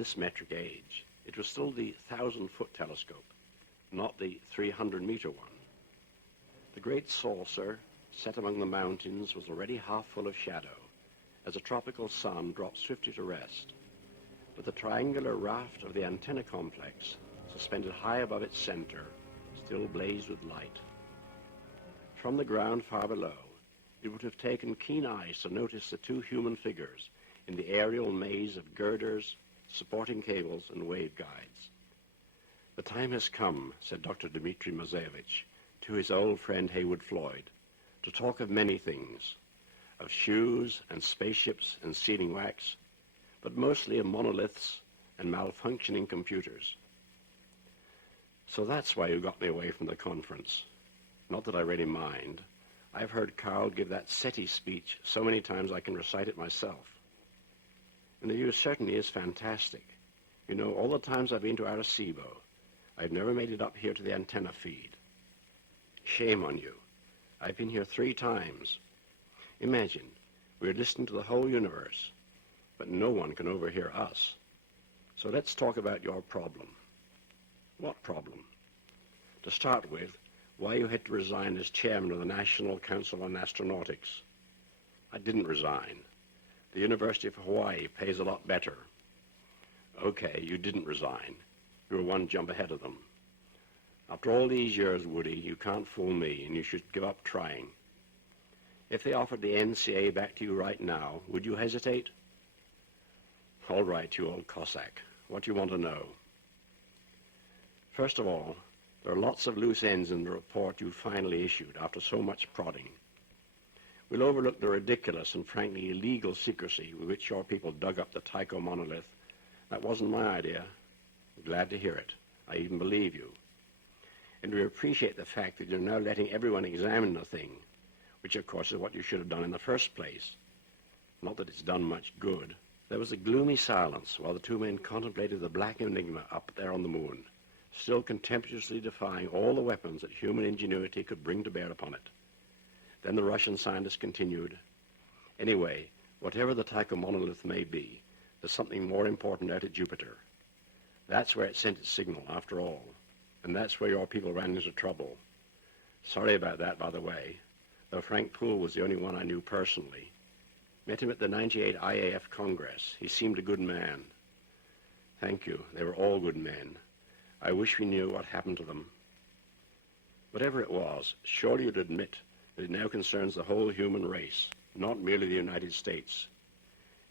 this metric age, it was still the 1,000-foot telescope, not the 300-meter one. The great saucer, set among the mountains, was already half full of shadow, as a tropical sun dropped swiftly to rest. But the triangular raft of the antenna complex, suspended high above its center, still blazed with light. From the ground far below, it would have taken keen eyes to notice the two human figures in the aerial maze of girders, supporting cables, and waveguides. "The time has come," said Dr. Dmitry Mazevich to his old friend Haywood Floyd, "to talk of many things, of shoes and spaceships and sealing wax, but mostly of monoliths and malfunctioning computers." So that's why you got me away from the conference. Not that I really mind. I've heard Carl give that SETI speech so many times I can recite it myself. And the view certainly is fantastic. You know, all the times I've been to Arecibo, I've never made it up here to the antenna feed. Shame on you. I've been here 3 times. Imagine, we're listening to the whole universe, but no one can overhear us. So let's talk about your problem. What problem? To start with, why you had to resign as chairman of the National Council on Astronautics. I didn't resign. The University of Hawaii pays a lot better. Okay, you didn't resign. You were one jump ahead of them. After all these years, Woody, you can't fool me, and you should give up trying. If they offered the NCA back to you right now, would you hesitate? All right, you old Cossack. What do you want to know? First of all, there are lots of loose ends in the report you finally issued after so much prodding. We'll overlook the ridiculous and frankly illegal secrecy with which your people dug up the Tycho monolith. That wasn't my idea. I'm glad to hear it. I even believe you. And we appreciate the fact that you're now letting everyone examine the thing, which of course is what you should have done in the first place. Not that it's done much good. There was a gloomy silence while the two men contemplated the black enigma up there on the moon, still contemptuously defying all the weapons that human ingenuity could bring to bear upon it. Then the Russian scientist continued, "Anyway, whatever the Tycho monolith may be, there's something more important out at Jupiter. That's where it sent its signal, after all, and that's where your people ran into trouble. Sorry about that, by the way, though Frank Poole was the only one I knew personally. Met him at the '98 IAF Congress. He seemed a good man." "Thank you. They were all good men. I wish we knew what happened to them." "Whatever it was, surely you'd admit that it now concerns the whole human race, not merely the United States.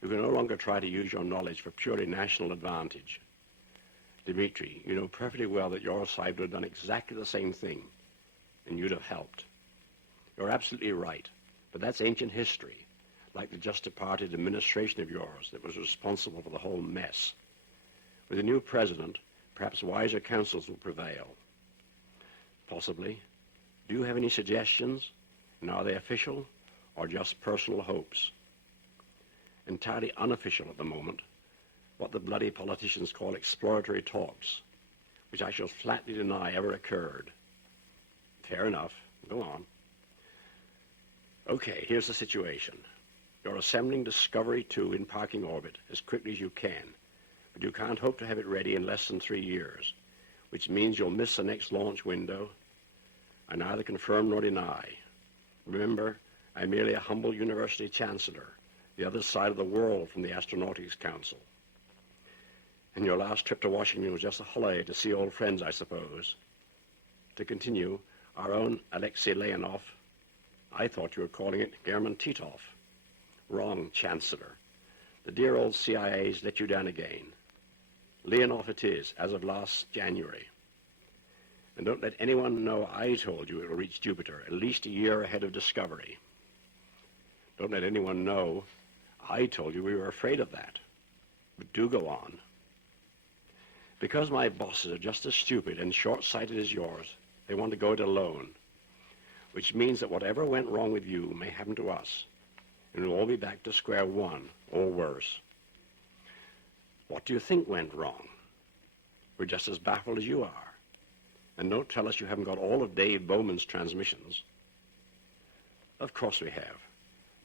You can no longer try to use your knowledge for purely national advantage. Dmitri, you know perfectly well that your side would have done exactly the same thing, and you'd have helped. You're absolutely right, but that's ancient history, like the just departed administration of yours that was responsible for the whole mess. With a new president, perhaps wiser counsels will prevail. Possibly. Do you have any suggestions? And are they official or just personal hopes? Entirely unofficial at the moment, what the bloody politicians call exploratory talks, which I shall flatly deny ever occurred. Fair enough. Go on. Okay, here's the situation. You're assembling Discovery 2 in parking orbit as quickly as you can, but you can't hope to have it ready in less than 3 years, which means you'll miss the next launch window. I neither confirm nor deny. Remember, I'm merely a humble university chancellor, the other side of the world from the Astronautics Council. And your last trip to Washington was just a holiday to see old friends, I suppose. To continue, our own Alexei Leonov. I thought you were calling it German Titov. Wrong, Chancellor. The dear old CIA's let you down again. Leonov it is, as of last January. And don't let anyone know I told you it will reach Jupiter at least a year ahead of Discovery. Don't let anyone know I told you we were afraid of that. But do go on. Because my bosses are just as stupid and short-sighted as yours, they want to go it alone, which means that whatever went wrong with you may happen to us, and we'll all be back to square one, or worse. What do you think went wrong? We're just as baffled as you are. And don't tell us you haven't got all of Dave Bowman's transmissions. Of course we have.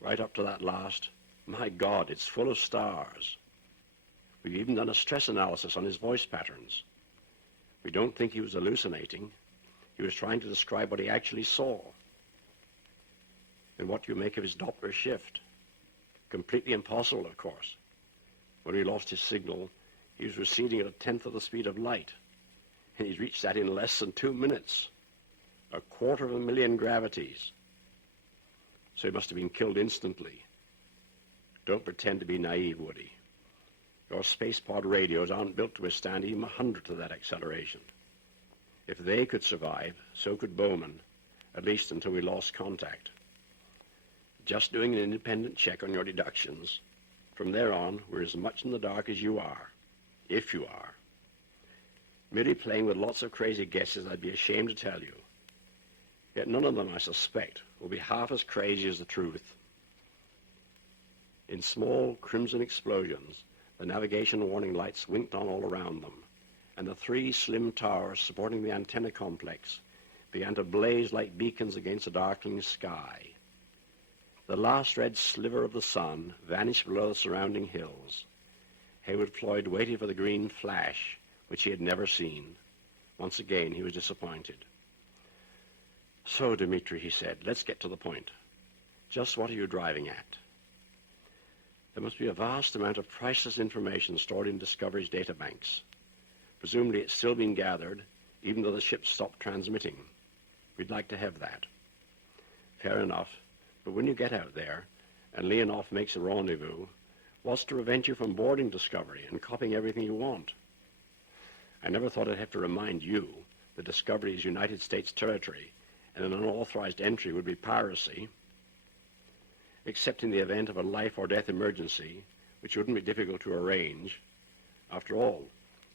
Right up to that last, my God, it's full of stars. We've even done a stress analysis on his voice patterns. We don't think he was hallucinating. He was trying to describe what he actually saw. And what do you make of his Doppler shift? Completely impossible, of course. When he lost his signal, he was receding at 1/10 of the speed of light. And he's reached that in less than 2 minutes. 250,000 gravities. So he must have been killed instantly. Don't pretend to be naive, Woody. Your space pod radios aren't built to withstand even 100th of that acceleration. If they could survive, so could Bowman, at least until we lost contact. Just doing an independent check on your deductions. From there on, we're as much in the dark as you are, if you are. Merely playing with lots of crazy guesses I'd be ashamed to tell you. Yet none of them, I suspect, will be half as crazy as the truth. In small crimson explosions, the navigation warning lights winked on all around them, and the 3 slim towers supporting the antenna complex began to blaze like beacons against a darkening sky. The last red sliver of the sun vanished below the surrounding hills. Haywood Floyd waited for the green flash, which he had never seen. Once again, he was disappointed. So, Dmitri, he said, let's get to the point. Just what are you driving at? There must be a vast amount of priceless information stored in Discovery's databanks. Presumably it's still being gathered, even though the ship stopped transmitting. We'd like to have that. Fair enough, but when you get out there, and Leonov makes a rendezvous, what's to prevent you from boarding Discovery and copying everything you want? I never thought I'd have to remind you that Discovery is United States territory, and an unauthorized entry would be piracy, except in the event of a life or death emergency, which wouldn't be difficult to arrange. After all,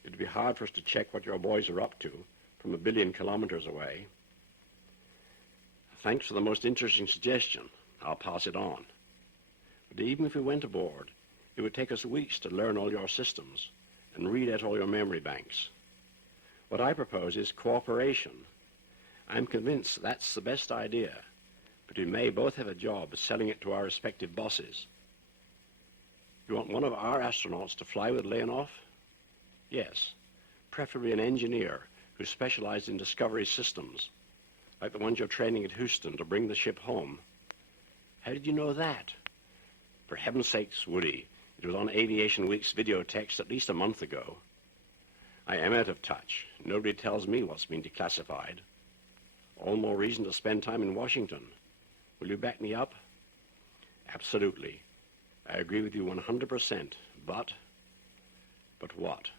it'd be hard for us to check what your boys are up to from 1 billion kilometers away. Thanks for the most interesting suggestion. I'll pass it on. But even if we went aboard, it would take us weeks to learn all your systems and read out all your memory banks. What I propose is cooperation. I'm convinced that's the best idea, but we may both have a job selling it to our respective bosses. You want one of our astronauts to fly with Leonov? Yes, preferably an engineer who specialized in Discovery systems, like the ones you're training at Houston to bring the ship home. How did you know that? For heaven's sakes, Woody, it was on Aviation Week's video text at least a month ago. I am out of touch. Nobody tells me what's been declassified. All more reason to spend time in Washington. Will you back me up? Absolutely. I agree with you 100%, but what?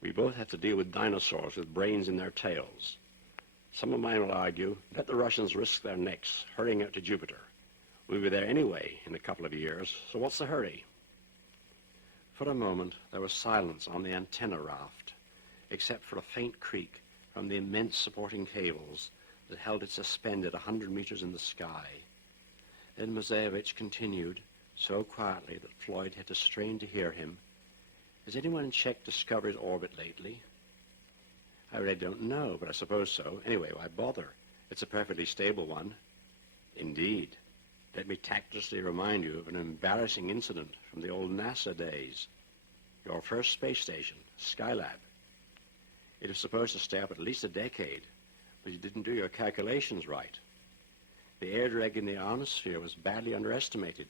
We both have to deal with dinosaurs with brains in their tails. Some of mine will argue, let the Russians risk their necks hurrying out to Jupiter. We'll be there anyway in a couple of years, so what's the hurry? For a moment, there was silence on the antenna raft, except for a faint creak from the immense supporting cables that held it suspended 100 meters in the sky. Then Mazevich continued, so quietly that Floyd had to strain to hear him. Has anyone checked Discovery's orbit lately? I really don't know, but I suppose so. Anyway, why bother? It's a perfectly stable one. Indeed. Let me tactlessly remind you of an embarrassing incident from the old NASA days. Your first space station, Skylab. It was supposed to stay up at least a decade, but you didn't do your calculations right. The air drag in the ionosphere was badly underestimated,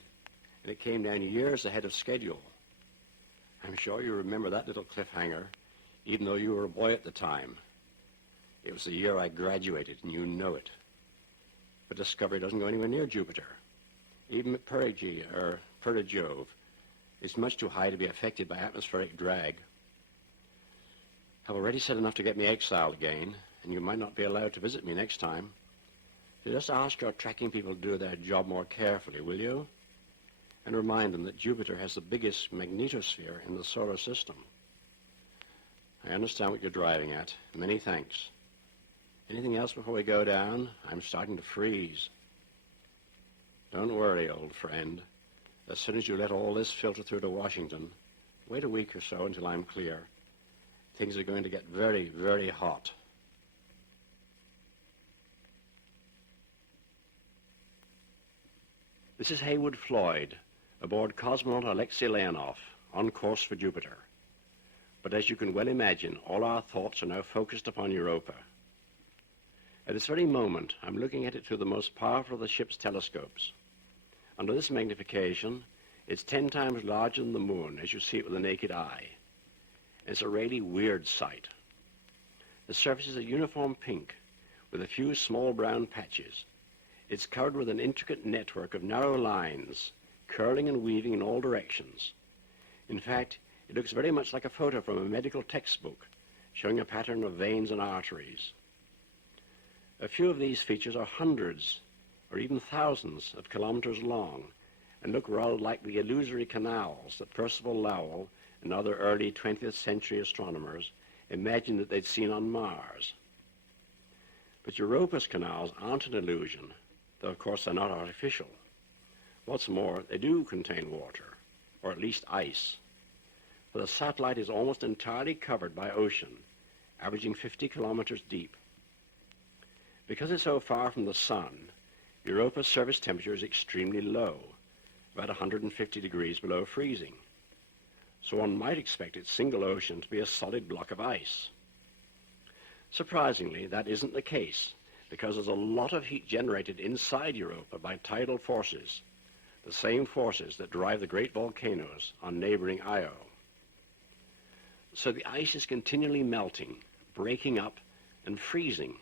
and it came down years ahead of schedule. I'm sure you remember that little cliffhanger, even though you were a boy at the time. It was the year I graduated, and you know it. But Discovery doesn't go anywhere near Jupiter. Even at Perigove, it's much too high to be affected by atmospheric drag. I've already said enough to get me exiled again, and you might not be allowed to visit me next time. So just ask your tracking people to do their job more carefully, will you? And remind them that Jupiter has the biggest magnetosphere in the solar system. I understand what you're driving at. Many thanks. Anything else before we go down? I'm starting to freeze. Don't worry, old friend. As soon as you let all this filter through to Washington, wait a week or so until I'm clear. Things are going to get very, very hot. This is Haywood Floyd, aboard cosmonaut Alexei Leonov, on course for Jupiter. But as you can well imagine, all our thoughts are now focused upon Europa. At this very moment, I'm looking at it through the most powerful of the ship's telescopes. Under this magnification, it's 10 times larger than the moon as you see it with the naked eye. It's a really weird sight. The surface is a uniform pink with a few small brown patches. It's covered with an intricate network of narrow lines, curling and weaving in all directions. In fact, it looks very much like a photo from a medical textbook, showing a pattern of veins and arteries. A few of these features are hundreds or even thousands of kilometers long and look rather like the illusory canals that Percival Lowell and other early 20th century astronomers imagined that they'd seen on Mars. But Europa's canals aren't an illusion, though of course they're not artificial. What's more, they do contain water, or at least ice. For the satellite is almost entirely covered by ocean, averaging 50 kilometers deep. Because it's so far from the sun, Europa's surface temperature is extremely low, about 150 degrees below freezing. So one might expect its single ocean to be a solid block of ice. Surprisingly, that isn't the case, because there's a lot of heat generated inside Europa by tidal forces, the same forces that drive the great volcanoes on neighboring Io. So the ice is continually melting, breaking up, and freezing,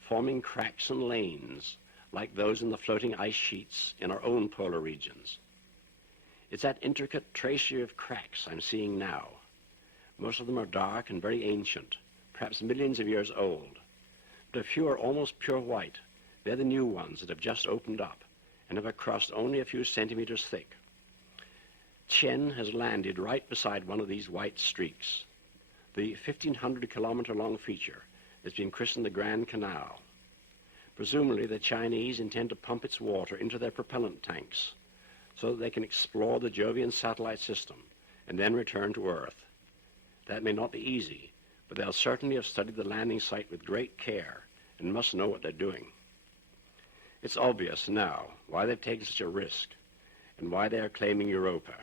forming cracks and lanes like those in the floating ice sheets in our own polar regions. It's that intricate tracery of cracks I'm seeing now. Most of them are dark and very ancient, perhaps millions of years old, but a few are almost pure white. They're the new ones that have just opened up and have a crust only a few centimeters thick. Chen has landed right beside one of these white streaks, the 1,500-kilometer-long feature that's been christened the Grand Canal. Presumably, the Chinese intend to pump its water into their propellant tanks so that they can explore the Jovian satellite system and then return to Earth. That may not be easy, but they'll certainly have studied the landing site with great care and must know what they're doing. It's obvious now why they've taken such a risk and why they are claiming Europa.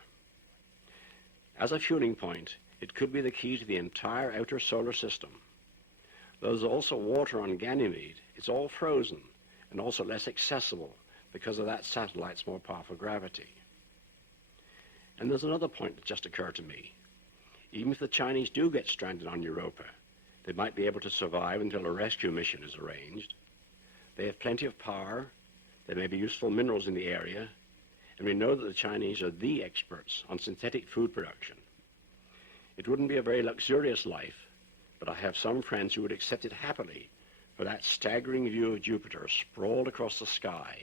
As a fueling point, it could be the key to the entire outer solar system. Though there's also water on Ganymede, it's all frozen and also less accessible because of that satellite's more powerful gravity. And there's another point that just occurred to me. Even if the Chinese do get stranded on Europa, they might be able to survive until a rescue mission is arranged. They have plenty of power, there may be useful minerals in the area, and we know that the Chinese are the experts on synthetic food production. It wouldn't be a very luxurious life, but I have some friends who would accept it happily for that staggering view of Jupiter sprawled across the sky,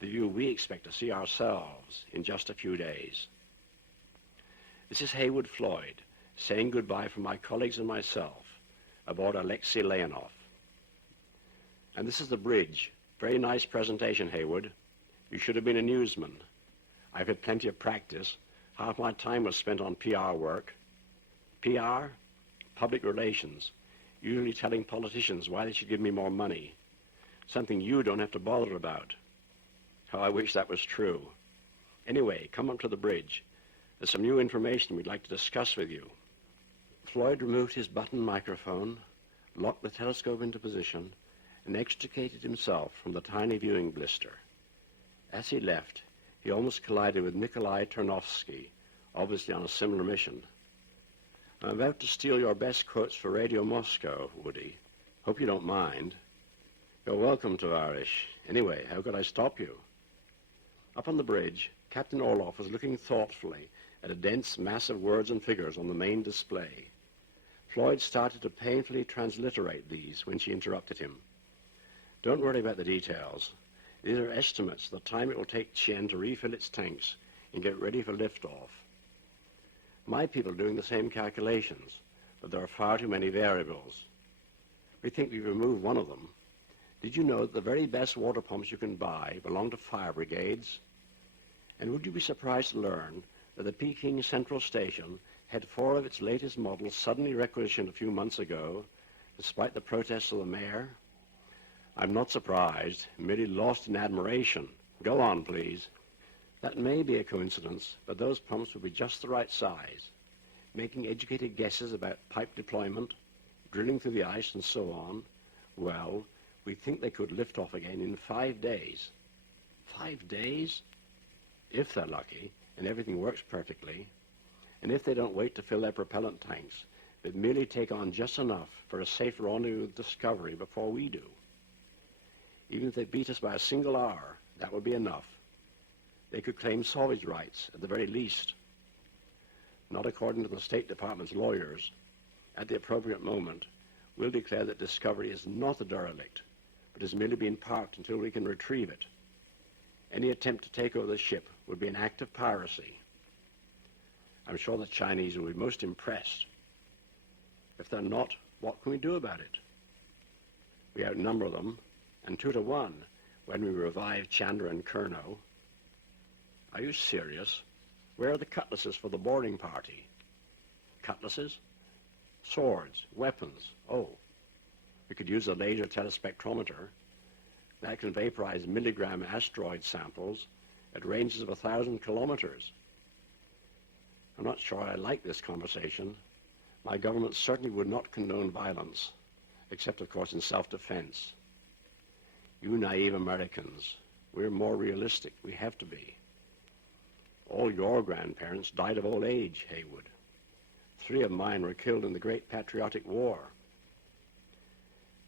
the view we expect to see ourselves in just a few days. This is Heywood Floyd, saying goodbye from my colleagues and myself aboard Alexei Leonov. And this is the bridge. Very nice presentation, Heywood. You should have been a newsman. I've had plenty of practice. Half my time was spent on PR work. PR? Public relations. Usually telling politicians why they should give me more money. Something you don't have to bother about. How I wish that was true. Anyway, come up to the bridge. There's some new information we'd like to discuss with you. Floyd removed his button microphone, locked the telescope into position, and extricated himself from the tiny viewing blister. As he left, he almost collided with Nikolai Ternovsky, obviously on a similar mission. I'm about to steal your best quotes for Radio Moscow, Woody. Hope you don't mind. You're welcome, Tovarish. Anyway, how could I stop you? Up on the bridge, Captain Orloff was looking thoughtfully at a dense mass of words and figures on the main display. Floyd started to painfully transliterate these when she interrupted him. Don't worry about the details. These are estimates of the time it will take Chen to refill its tanks and get ready for liftoff. My people are doing the same calculations, but there are far too many variables. We think we've removed one of them. Did you know that the very best water pumps you can buy belong to fire brigades? And would you be surprised to learn that the Peking Central Station had 4 of its latest models suddenly requisitioned a few months ago, despite the protests of the mayor? I'm not surprised, merely lost in admiration. Go on, please. That may be a coincidence, but those pumps would be just the right size, making educated guesses about pipe deployment, drilling through the ice, and so on. Well, we think they could lift off again in 5 days. 5 days? If they're lucky, and everything works perfectly, and if they don't wait to fill their propellant tanks, but merely take on just enough for a safe rendezvous with Discovery before we do. Even if they beat us by a single hour, that would be enough. They could claim salvage rights, at the very least. Not according to the State Department's lawyers. At the appropriate moment, we'll declare that Discovery is not a derelict, but is merely being parked until we can retrieve it. Any attempt to take over the ship would be an act of piracy. I'm sure the Chinese will be most impressed. If they're not, what can we do about it? We outnumber them, and 2 to 1 when we revive Chandra and Kerno. Are you serious? Where are the cutlasses for the boarding party? Cutlasses? Swords, weapons. Oh, we could use a laser telespectrometer. That can vaporize milligram asteroid samples at ranges of 1,000 kilometers. I'm not sure I like this conversation. My government certainly would not condone violence, except, of course, in self-defense. You naive Americans, we're more realistic. We have to be. All your grandparents died of old age, Haywood. 3 of mine were killed in the Great Patriotic War.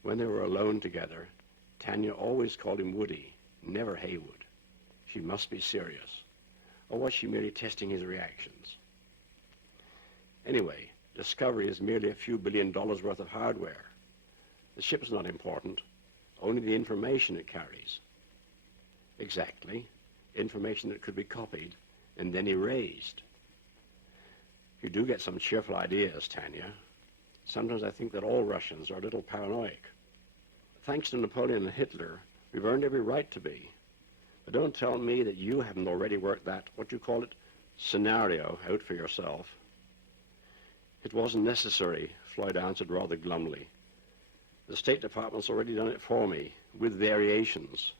When they were alone together, Tanya always called him Woody, never Haywood. She must be serious. Or was she merely testing his reactions? Anyway, Discovery is merely a few $1 billion worth of hardware. The ship is not important, only the information it carries. Exactly, information that could be copied and then erased. You do get some cheerful ideas, Tanya. Sometimes I think that all Russians are a little paranoid. Thanks to Napoleon and Hitler, we've earned every right to be. But don't tell me that you haven't already worked that, what you call it, scenario out for yourself. It wasn't necessary, Floyd answered rather glumly. The State Department's already done it for me, with variations.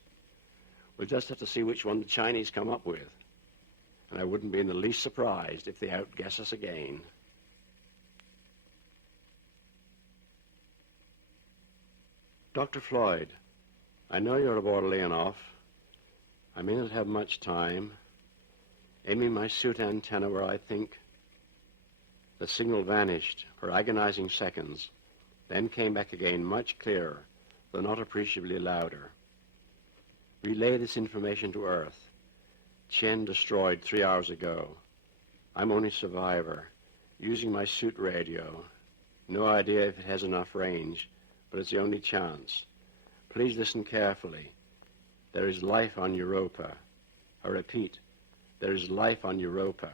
We'll just have to see which one the Chinese come up with. And I wouldn't be in the least surprised if they outguess us again. Dr. Floyd, I know you're aboard Leonov. I may not have much time. Aiming my suit antenna where I think. The signal vanished for agonizing seconds, then came back again much clearer, though not appreciably louder. Relay this information to Earth. Chen destroyed 3 hours ago. I'm only survivor, using my suit radio. No idea if it has enough range, but it's the only chance. Please listen carefully. There is life on Europa. I repeat, there is life on Europa.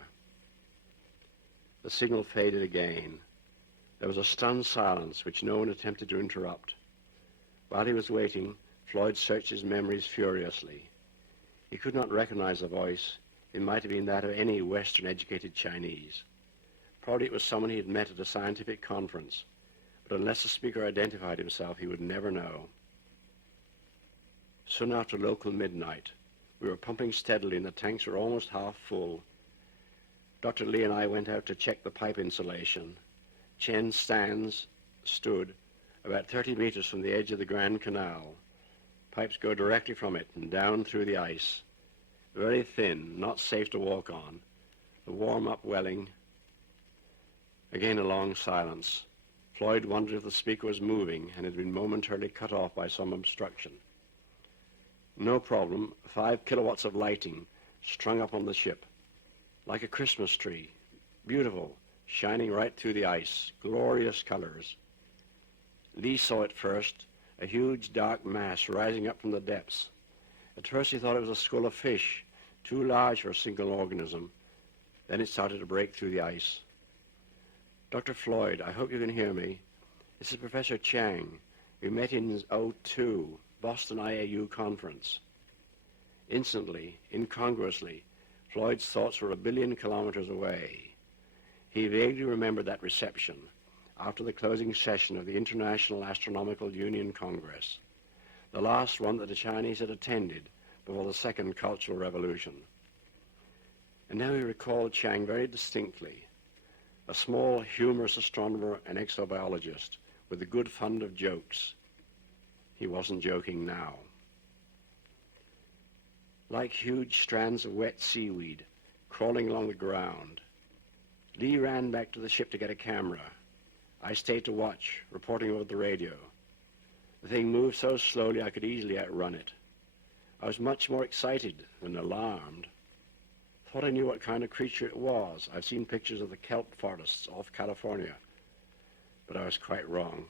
The signal faded again. There was a stunned silence which no one attempted to interrupt. While he was waiting, Floyd searched his memories furiously. He could not recognize the voice. It might have been that of any Western-educated Chinese. Probably it was someone he had met at a scientific conference, but unless the speaker identified himself, he would never know. Soon after local midnight, we were pumping steadily and the tanks were almost half full. Dr. Lee and I went out to check the pipe insulation. Chen stood about 30 meters from the edge of the Grand Canal. Pipes go directly from it and down through the ice. Very thin, not safe to walk on. The warm-up welling. Again a long silence. Floyd wondered if the speaker was moving and had been momentarily cut off by some obstruction. No problem. 5 kilowatts of lighting strung up on the ship. Like a Christmas tree. Beautiful, shining right through the ice. Glorious colors. Lee saw it first. A huge dark mass rising up from the depths. At first he thought it was a school of fish, too large for a single organism. Then it started to break through the ice. Dr. Floyd, I hope you can hear me. This is Professor Chang. We met in '02, Boston IAU conference. Instantly, incongruously, Floyd's thoughts were 1 billion kilometers away. He vaguely remembered that reception after the closing session of the International Astronomical Union Congress, the last one that the Chinese had attended before the Second Cultural Revolution. And now he recalled Chang very distinctly, a small, humorous astronomer and exobiologist with a good fund of jokes. He wasn't joking now. Like huge strands of wet seaweed crawling along the ground, Lee ran back to the ship to get a camera. I stayed to watch, reporting over the radio. The thing moved so slowly I could easily outrun it. I was much more excited than alarmed. Thought I knew what kind of creature it was. I've seen pictures of the kelp forests off California, but I was quite wrong.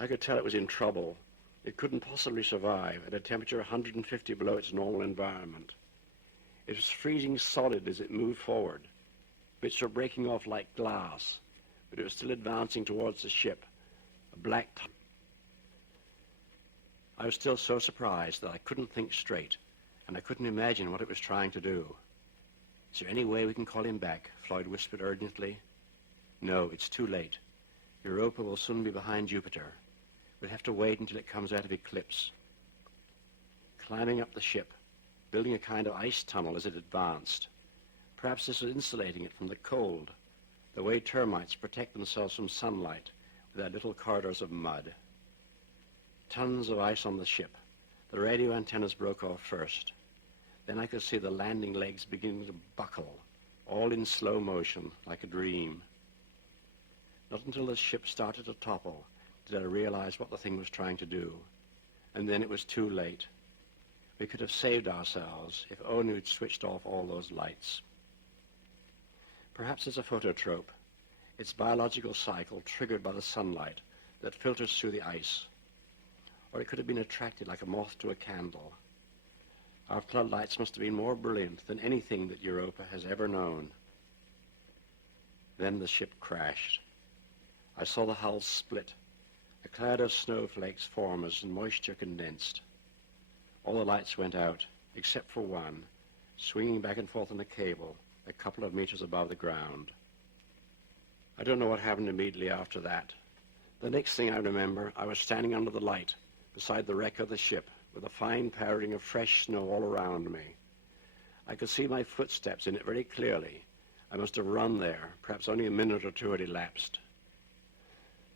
I could tell it was in trouble. It couldn't possibly survive at a temperature 150 below its normal environment. It was freezing solid as it moved forward. Bits were breaking off like glass, but it was still advancing towards the ship, a black top. I was still so surprised that I couldn't think straight, and I couldn't imagine what it was trying to do. Is there any way we can call him back? Floyd whispered urgently. No, it's too late. Europa will soon be behind Jupiter. We'll have to wait until it comes out of eclipse. Climbing up the ship, building a kind of ice tunnel as it advanced. Perhaps this was insulating it from the cold, the way termites protect themselves from sunlight with their little corridors of mud. Tons of ice on the ship. The radio antennas broke off first. Then I could see the landing legs beginning to buckle, all in slow motion, like a dream. Not until the ship started to topple did I realize what the thing was trying to do. And then it was too late. We could have saved ourselves if only we'd switched off all those lights. Perhaps it's a phototrope, its biological cycle triggered by the sunlight that filters through the ice. Or it could have been attracted like a moth to a candle. Our floodlights must have been more brilliant than anything that Europa has ever known. Then the ship crashed. I saw the hull split, a cloud of snowflakes form as moisture condensed. All the lights went out, except for one, swinging back and forth on a cable a couple of meters above the ground. I don't know what happened immediately after that. The next thing I remember, I was standing under the light beside the wreck of the ship with a fine powdering of fresh snow all around me. I could see my footsteps in it very clearly. I must have run there, perhaps only a minute or two had elapsed.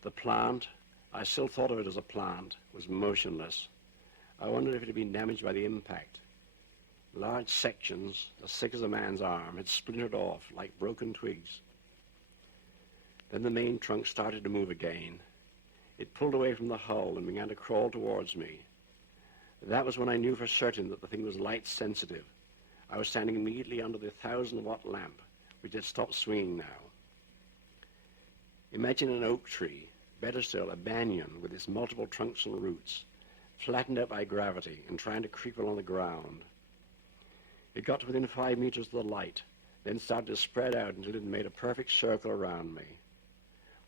The plant, I still thought of it as a plant, was motionless. I wondered if it had been damaged by the impact. Large sections, as thick as a man's arm, had splintered off like broken twigs. Then the main trunk started to move again. It pulled away from the hull and began to crawl towards me. That was when I knew for certain that the thing was light sensitive. I was standing immediately under the 1,000-watt lamp, which had stopped swinging now. Imagine an oak tree, better still, a banyan with its multiple trunks and roots, flattened out by gravity and trying to creep along the ground. It got to within 5 meters of the light, then started to spread out until it made a perfect circle around me.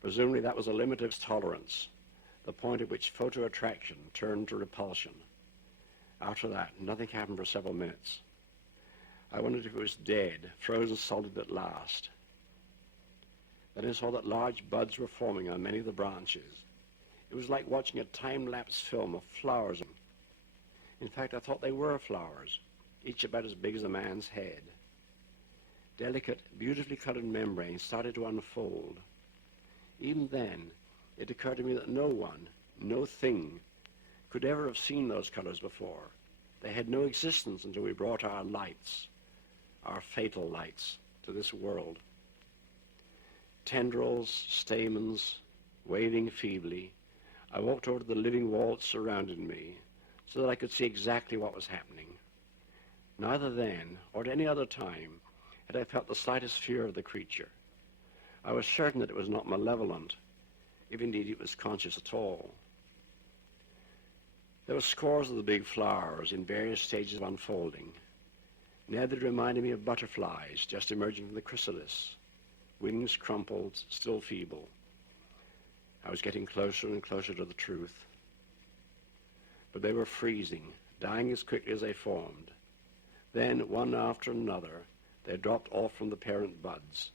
Presumably that was a limit of its tolerance, the point at which photo-attraction turned to repulsion. After that, nothing happened for several minutes. I wondered if it was dead, frozen solid at last. Then I saw that large buds were forming on many of the branches. It was like watching a time-lapse film of flowers. In fact, I thought they were flowers, each about as big as a man's head. Delicate, beautifully colored membranes started to unfold. Even then, it occurred to me that no one, no thing, could ever have seen those colors before. They had no existence until we brought our lights, our fatal lights, to this world. Tendrils, stamens, waving feebly, I walked over to the living wall that surrounded me so that I could see exactly what was happening. Neither then or at any other time had I felt the slightest fear of the creature. I was certain that it was not malevolent, if indeed it was conscious at all. There were scores of the big flowers in various stages of unfolding. Now they reminded me of butterflies just emerging from the chrysalis, wings crumpled, still feeble. I was getting closer and closer to the truth. But they were freezing, dying as quickly as they formed. Then, one after another, they dropped off from the parent buds.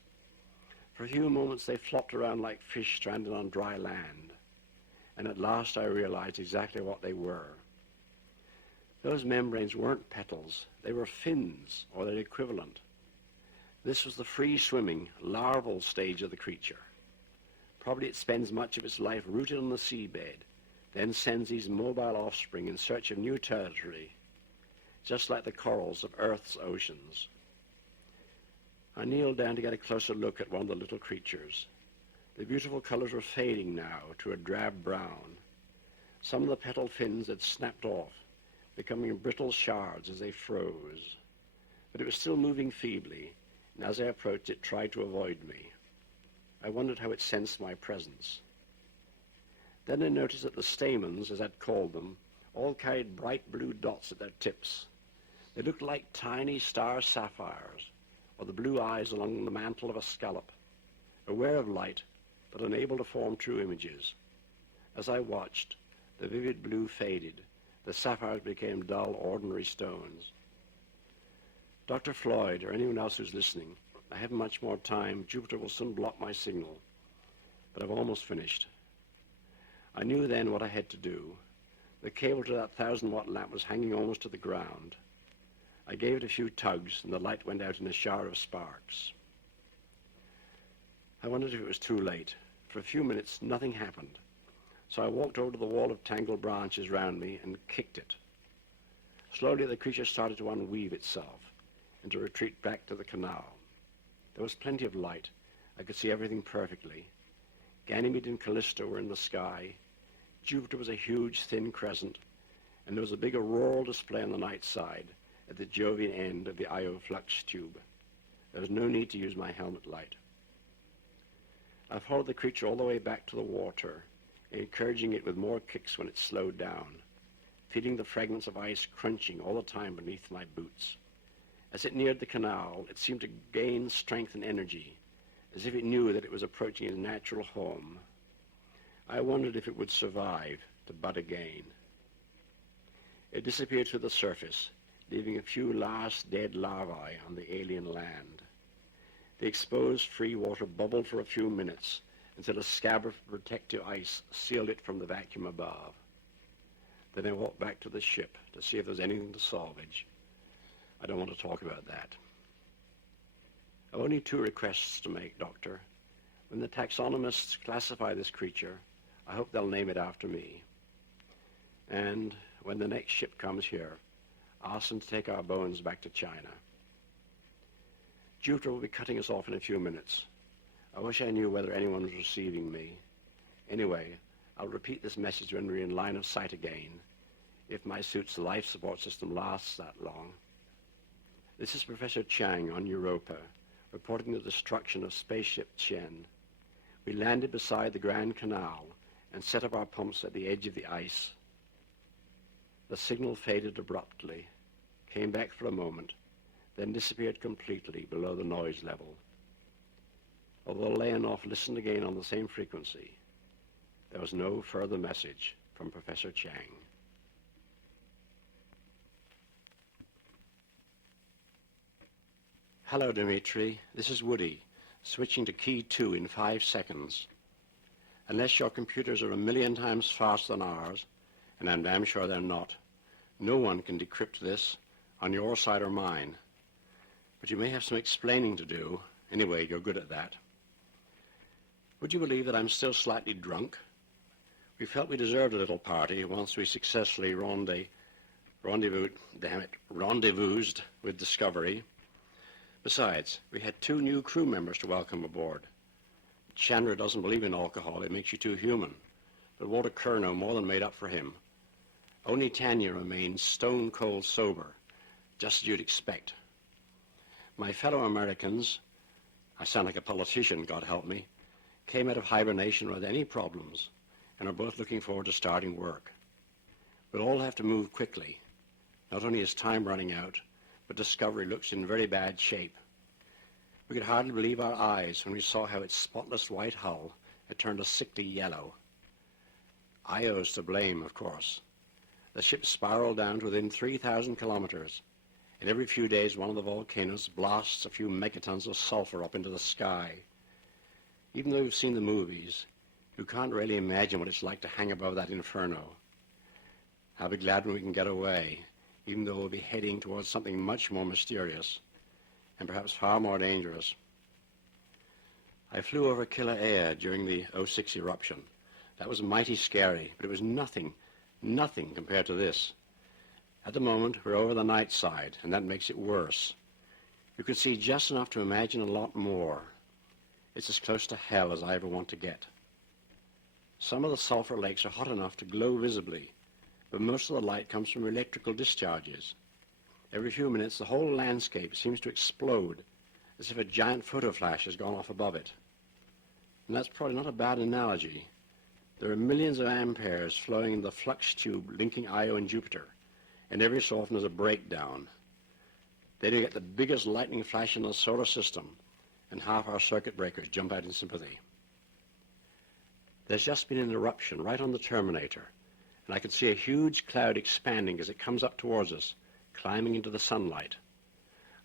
For a few moments they flopped around like fish stranded on dry land, and at last I realized exactly what they were. Those membranes weren't petals. They were fins, or their equivalent. This was the free-swimming, larval stage of the creature. Probably it spends much of its life rooted on the seabed, then sends these mobile offspring in search of new territory, just like the corals of Earth's oceans. I kneeled down to get a closer look at one of the little creatures. The beautiful colors were fading now to a drab brown. Some of the petal fins had snapped off, becoming brittle shards as they froze. But it was still moving feebly, and as I approached it tried to avoid me. I wondered how it sensed my presence. Then I noticed that the stamens, as I'd called them, all carried bright blue dots at their tips. They looked like tiny star sapphires, or the blue eyes along the mantle of a scallop, aware of light, but unable to form true images. As I watched, the vivid blue faded. The sapphires became dull, ordinary stones. Dr. Floyd, or anyone else who's listening, I haven't much more time. Jupiter will soon block my signal, but I've almost finished. I knew then what I had to do. The cable to that 1,000-watt lamp was hanging almost to the ground. I gave it a few tugs, and the light went out in a shower of sparks. I wondered if it was too late. For a few minutes, nothing happened. So I walked over to the wall of tangled branches round me and kicked it. Slowly, the creature started to unweave itself and to retreat back to the canal. There was plenty of light. I could see everything perfectly. Ganymede and Callisto were in the sky. Jupiter was a huge, thin crescent, and there was a big auroral display on the night side at the Jovian end of the Io flux tube. There was no need to use my helmet light. I followed the creature all the way back to the water, encouraging it with more kicks when it slowed down, feeling the fragments of ice crunching all the time beneath my boots. As it neared the canal, it seemed to gain strength and energy, as if it knew that it was approaching its natural home. I wondered if it would survive to bud again. It disappeared to the surface, leaving a few last dead larvae on the alien land. The exposed free water bubbled for a few minutes until a scab of protective ice sealed it from the vacuum above. Then I walked back to the ship to see if there was anything to salvage. I don't want to talk about that. I've only 2 requests to make, Doctor. When the taxonomists classify this creature, I hope they'll name it after me. And when the next ship comes here, ask them to take our bones back to China. Jupiter will be cutting us off in a few minutes. I wish I knew whether anyone was receiving me. Anyway, I'll repeat this message when we're in line of sight again, if my suit's life support system lasts that long. This is Professor Chang on Europa, reporting the destruction of spaceship Chen. We landed beside the Grand Canal and set up our pumps at the edge of the ice. The signal faded abruptly, came back for a moment, then disappeared completely below the noise level. Although Leonov listened again on the same frequency, there was no further message from Professor Chang. Hello, Dmitri. This is Woody, switching to key 2 in 5 seconds. Unless your computers are 1,000,000 times faster than ours, and I'm damn sure they're not, no one can decrypt this on your side or mine. But you may have some explaining to do. Anyway, you're good at that. Would you believe that I'm still slightly drunk? We felt we deserved a little party once we successfully rendezvoused with Discovery. Besides, we had 2 new crew members to welcome aboard. Chandra doesn't believe in alcohol. It makes you too human. But Walter Curnow more than made up for him. Only Tanya remains stone cold sober, just as you'd expect. My fellow Americans, I sound like a politician, God help me, came out of hibernation without any problems and are both looking forward to starting work. We'll all have to move quickly. Not only is time running out, but Discovery looks in very bad shape. We could hardly believe our eyes when we saw how its spotless white hull had turned a sickly yellow. Io's to blame, of course. The ship spiraled down to within 3,000 kilometers, and every few days one of the volcanoes blasts a few megatons of sulfur up into the sky. Even though we've seen the movies, you can't really imagine what it's like to hang above that inferno. I'll be glad when we can get away, even though we'll be heading towards something much more mysterious and perhaps far more dangerous. I flew over Kilauea during the '06 eruption. That was mighty scary, but it was nothing compared to this. At the moment, we're over the night side, and that makes it worse. You can see just enough to imagine a lot more. It's as close to hell as I ever want to get. Some of the sulfur lakes are hot enough to glow visibly, but most of the light comes from electrical discharges. Every few minutes, the whole landscape seems to explode, as if a giant photo flash has gone off above it. And that's probably not a bad analogy. There are millions of amperes flowing in the flux tube linking Io and Jupiter, and every so often there's a breakdown. Then you get the biggest lightning flash in the solar system, and half our circuit breakers jump out in sympathy. There's just been an eruption right on the terminator, and I can see a huge cloud expanding as it comes up towards us, climbing into the sunlight.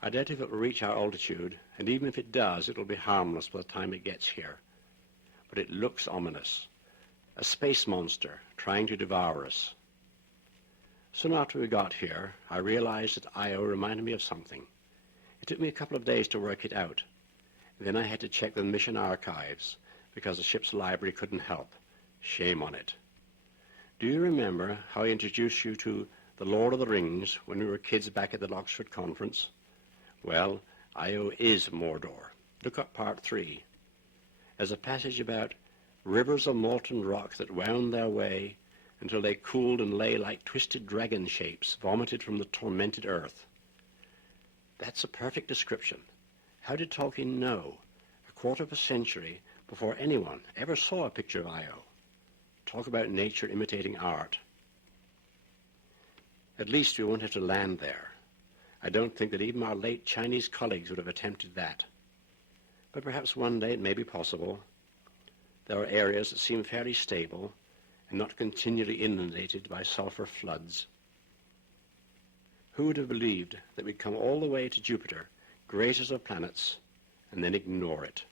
I doubt if it will reach our altitude, and even if it does, it will be harmless by the time it gets here. But it looks ominous. A space monster trying to devour us. Soon after we got here, I realized that Io reminded me of something. It took me a couple of days to work it out. Then I had to check the mission archives, because the ship's library couldn't help. Shame on it. Do you remember how I introduced you to The Lord of the Rings when we were kids back at the Oxford Conference? Well, Io is Mordor. Look up part 3. There's a passage about rivers of molten rock that wound their way until they cooled and lay like twisted dragon shapes vomited from the tormented earth. That's a perfect description. How did Tolkien know, a quarter of a century before anyone ever saw a picture of Io? Talk about nature imitating art. At least we won't have to land there. I don't think that even our late Chinese colleagues would have attempted that. But perhaps one day it may be possible. There are areas that seem fairly stable and not continually inundated by sulfur floods. Who would have believed that we'd come all the way to Jupiter, greatest of planets, and then ignore it?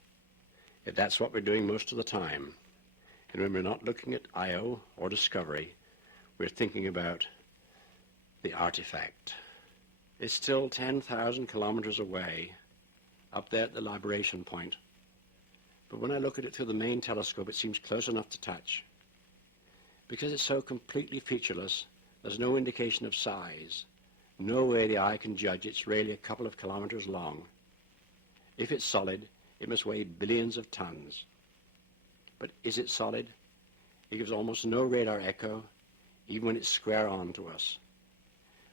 Yet that's what we're doing most of the time. And when we're not looking at Io or Discovery, we're thinking about the artifact. It's still 10,000 kilometers away, up there at the libration point. But when I look at it through the main telescope, it seems close enough to touch. Because it's so completely featureless, there's no indication of size. No way the eye can judge it's really a couple of kilometers long. If it's solid, it must weigh billions of tons. But is it solid? It gives almost no radar echo, even when it's square on to us.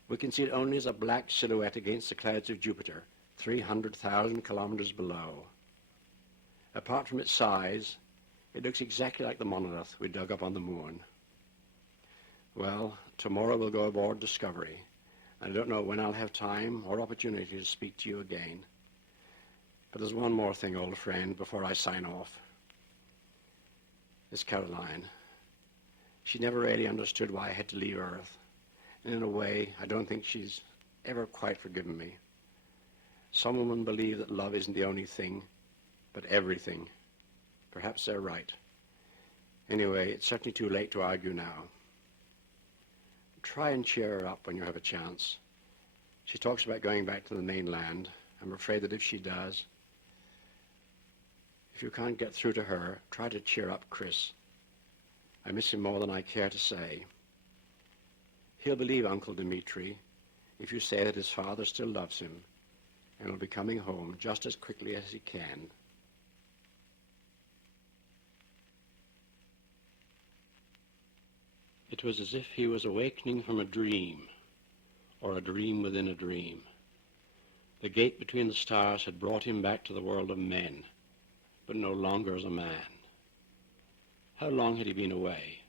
We can see it only as a black silhouette against the clouds of Jupiter, 300,000 kilometers below. Apart from its size, it looks exactly like the monolith we dug up on the moon. Well, tomorrow we'll go aboard Discovery. I don't know when I'll have time or opportunity to speak to you again. But there's one more thing, old friend, before I sign off. It's Caroline. She never really understood why I had to leave Earth. And in a way, I don't think she's ever quite forgiven me. Some women believe that love isn't the only thing, but everything. Perhaps they're right. Anyway, it's certainly too late to argue now. Try and cheer her up when you have a chance. She talks about going back to the mainland. I'm afraid that if she does, if you can't get through to her, try to cheer up Chris. I miss him more than I care to say. He'll believe Uncle Dmitri if you say that his father still loves him and will be coming home just as quickly as he can. It was as if he was awakening from a dream, or a dream within a dream. The gate between the stars had brought him back to the world of men, but no longer as a man. How long had he been away?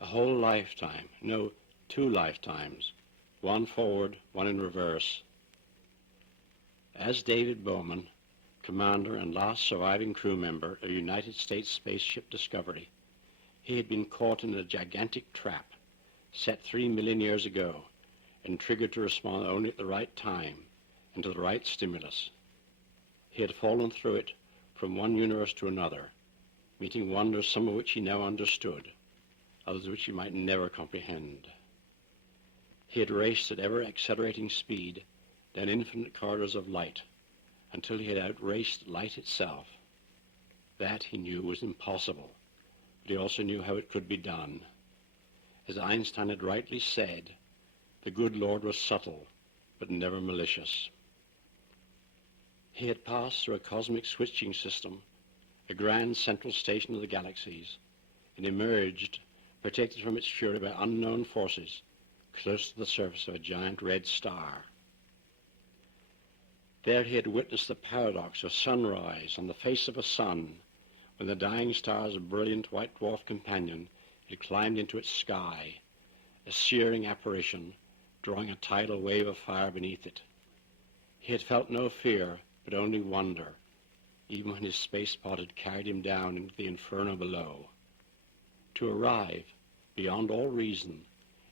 A whole lifetime, no, 2 lifetimes, one forward, one in reverse. As David Bowman, commander and last surviving crew member of United States spaceship Discovery, he had been caught in a gigantic trap set 3 million years ago and triggered to respond only at the right time and to the right stimulus. He had fallen through it from one universe to another, meeting wonders some of which he now understood, others which he might never comprehend. He had raced at ever-accelerating speed down infinite corridors of light until he had outraced light itself. That, he knew, was impossible, but he also knew how it could be done. As Einstein had rightly said, the good Lord was subtle, but never malicious. He had passed through a cosmic switching system, a grand central station of the galaxies, and emerged, protected from its fury by unknown forces, close to the surface of a giant red star. There he had witnessed the paradox of sunrise on the face of a sun, when the dying star's brilliant white dwarf companion had climbed into its sky, a searing apparition, drawing a tidal wave of fire beneath it. He had felt no fear, but only wonder, even when his space pod had carried him down into the inferno below. To arrive, beyond all reason,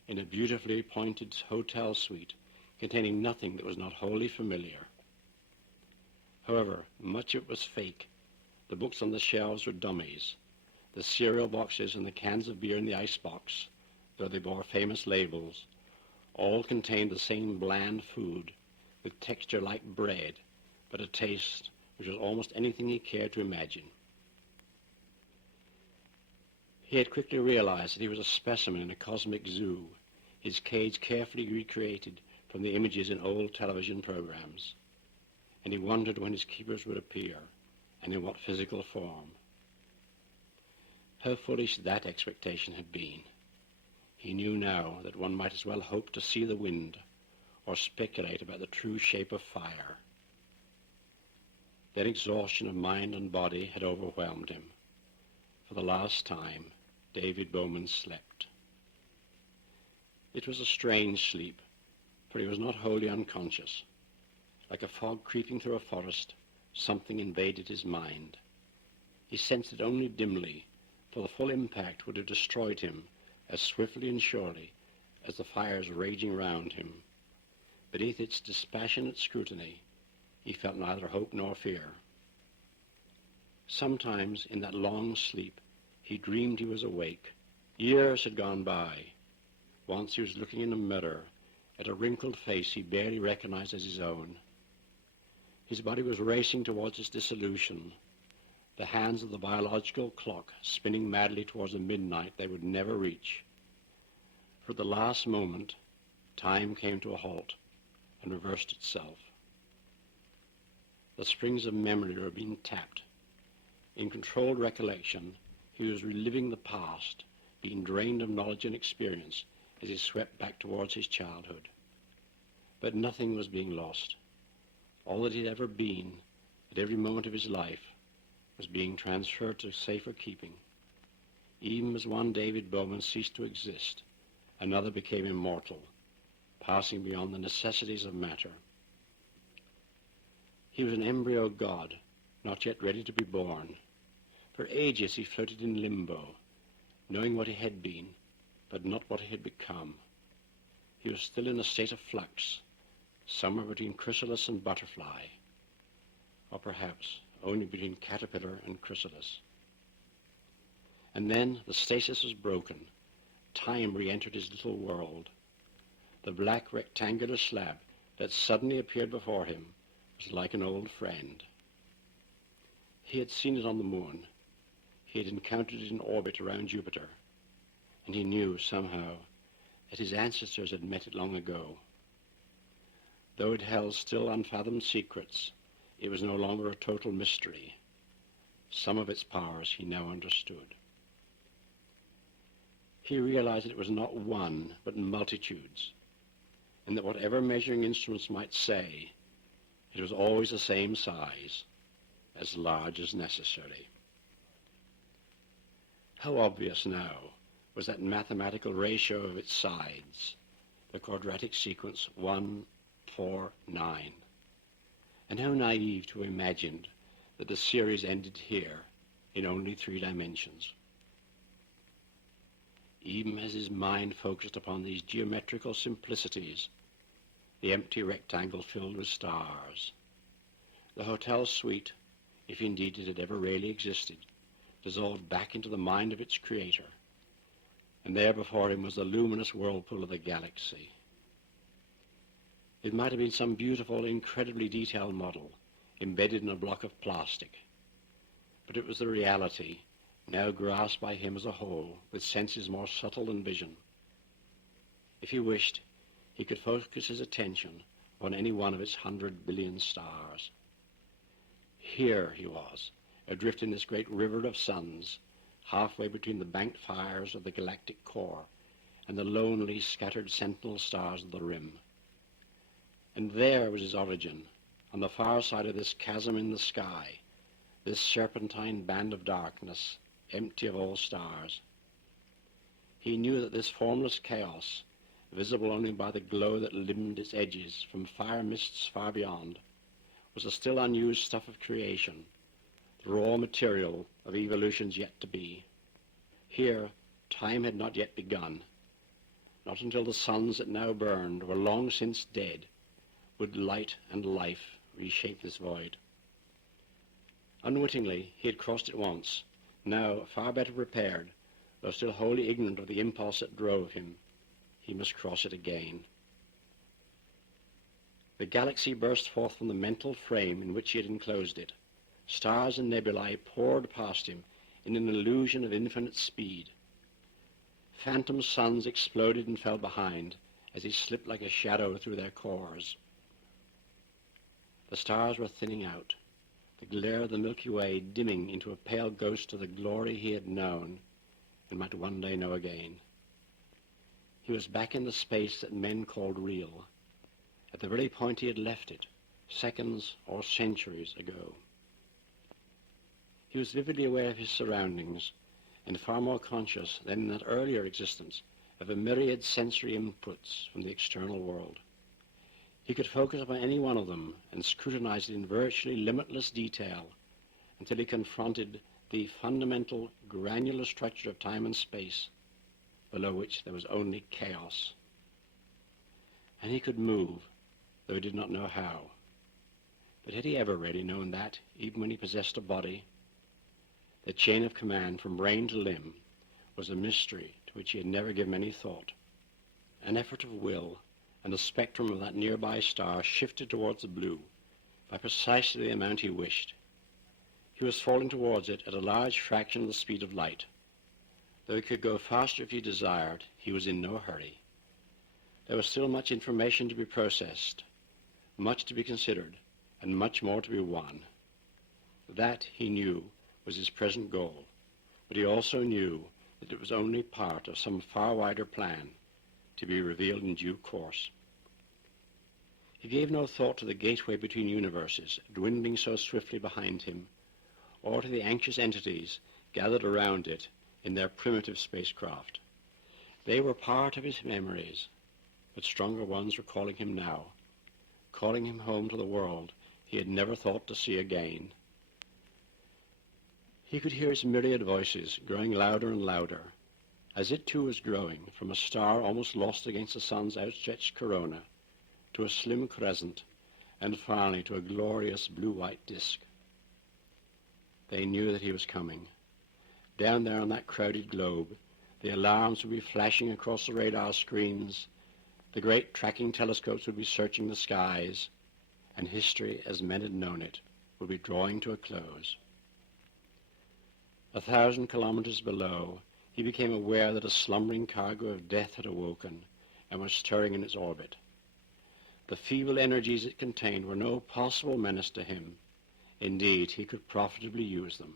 in a beautifully appointed hotel suite containing nothing that was not wholly familiar. However, much of it was fake. The books on the shelves were dummies. The cereal boxes and the cans of beer in the icebox, though they bore famous labels, all contained the same bland food, with texture like bread, but a taste which was almost anything he cared to imagine. He had quickly realized that he was a specimen in a cosmic zoo, his cage carefully recreated from the images in old television programs, and he wondered when his keepers would appear, and in what physical form. How foolish that expectation had been. He knew now that one might as well hope to see the wind, or speculate about the true shape of fire. Then exhaustion of mind and body had overwhelmed him. For the last time, David Bowman slept. It was a strange sleep, for he was not wholly unconscious. Like a fog creeping through a forest, something invaded his mind. He sensed it only dimly, for the full impact would have destroyed him as swiftly and surely as the fires raging round him. Beneath its dispassionate scrutiny, he felt neither hope nor fear. Sometimes in that long sleep, he dreamed he was awake. Years had gone by. Once he was looking in a mirror at a wrinkled face he barely recognized as his own. His body was racing towards its dissolution, the hands of the biological clock spinning madly towards the midnight they would never reach. For the last moment, time came to a halt and reversed itself. The springs of memory were being tapped. In controlled recollection, he was reliving the past, being drained of knowledge and experience as he swept back towards his childhood. But nothing was being lost. All that he had ever been, at every moment of his life, was being transferred to safer keeping. Even as one David Bowman ceased to exist, another became immortal, passing beyond the necessities of matter. He was an embryo god, not yet ready to be born. For ages he floated in limbo, knowing what he had been, but not what he had become. He was still in a state of flux, somewhere between chrysalis and butterfly, or perhaps only between caterpillar and chrysalis. And then the stasis was broken. Time re-entered his little world. The black rectangular slab that suddenly appeared before him was like an old friend. He had seen it on the moon. He had encountered it in orbit around Jupiter, and he knew somehow that his ancestors had met it long ago. Though it held still unfathomed secrets, it was no longer a total mystery. Some of its powers he now understood. He realized that it was not one, but multitudes, and that whatever measuring instruments might say, it was always the same size, as large as necessary. How obvious now was that mathematical ratio of its sides, the quadratic sequence 1, 4, 9. And how naive to have imagined that the series ended here in only 3 dimensions. Even as his mind focused upon these geometrical simplicities, the empty rectangle filled with stars. The hotel suite, if indeed it had ever really existed, dissolved back into the mind of its creator, and there before him was the luminous whirlpool of the galaxy. It might have been some beautiful, incredibly detailed model embedded in a block of plastic, but it was the reality, now grasped by him as a whole, with senses more subtle than vision. If he wished, he could focus his attention on any one of its 100 billion stars. Here he was, adrift in this great river of suns, halfway between the banked fires of the galactic core and the lonely, scattered sentinel stars of the rim. And there was his origin, on the far side of this chasm in the sky, this serpentine band of darkness, empty of all stars. He knew that this formless chaos, visible only by the glow that limned its edges from fire mists far beyond, was the still unused stuff of creation, the raw material of evolutions yet to be. Here, time had not yet begun. Not until the suns that now burned were long since dead would light and life reshape this void. Unwittingly, he had crossed it once. Now, far better prepared, though still wholly ignorant of the impulse that drove him, he must cross it again. The galaxy burst forth from the mental frame in which he had enclosed it. Stars and nebulae poured past him in an illusion of infinite speed. Phantom suns exploded and fell behind as he slipped like a shadow through their cores. The stars were thinning out, the glare of the Milky Way dimming into a pale ghost of the glory he had known and might one day know again. He was back in the space that men called real, at the very point he had left it, seconds or centuries ago. He was vividly aware of his surroundings, and far more conscious than in that earlier existence of a myriad sensory inputs from the external world. He could focus upon any one of them and scrutinize it in virtually limitless detail until he confronted the fundamental granular structure of time and space, below which there was only chaos. And he could move, though he did not know how. But had he ever really known that, even when he possessed a body? The chain of command from brain to limb was a mystery to which he had never given any thought. An effort of will, and the spectrum of that nearby star shifted towards the blue by precisely the amount he wished. He was falling towards it at a large fraction of the speed of light. Though he could go faster if he desired, he was in no hurry. There was still much information to be processed, much to be considered, and much more to be won. That, he knew, was his present goal, but he also knew that it was only part of some far wider plan, to be revealed in due course. He gave no thought to the gateway between universes, dwindling so swiftly behind him, or to the anxious entities gathered around it in their primitive spacecraft. They were part of his memories, but stronger ones were calling him now, calling him home to the world he had never thought to see again. He could hear its myriad voices growing louder and louder, as it too was growing from a star almost lost against the sun's outstretched corona to a slim crescent, and finally to a glorious blue-white disk. They knew that he was coming. Down there on that crowded globe, the alarms would be flashing across the radar screens, the great tracking telescopes would be searching the skies, and history as men had known it would be drawing to a close. 1,000 kilometers below, he became aware that a slumbering cargo of death had awoken and was stirring in its orbit. The feeble energies it contained were no possible menace to him. Indeed, he could profitably use them.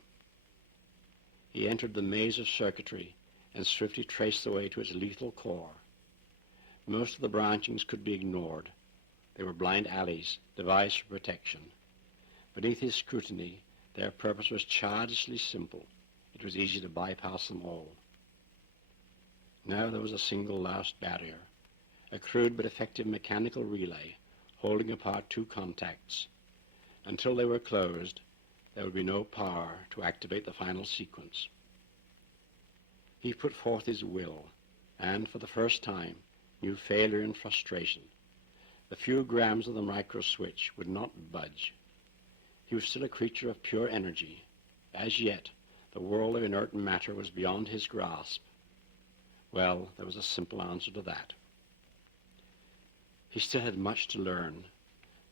He entered the maze of circuitry and swiftly traced the way to its lethal core. Most of the branchings could be ignored. They were blind alleys, devised for protection. Beneath his scrutiny, their purpose was childishly simple. It was easy to bypass them all. Now there was a single last barrier, a crude but effective mechanical relay holding apart two contacts. Until they were closed, there would be no power to activate the final sequence. He put forth his will, and for the first time knew failure and frustration. The few grams of the micro-switch would not budge. He was still a creature of pure energy. As yet, the world of inert matter was beyond his grasp. Well, there was a simple answer to that. He still had much to learn.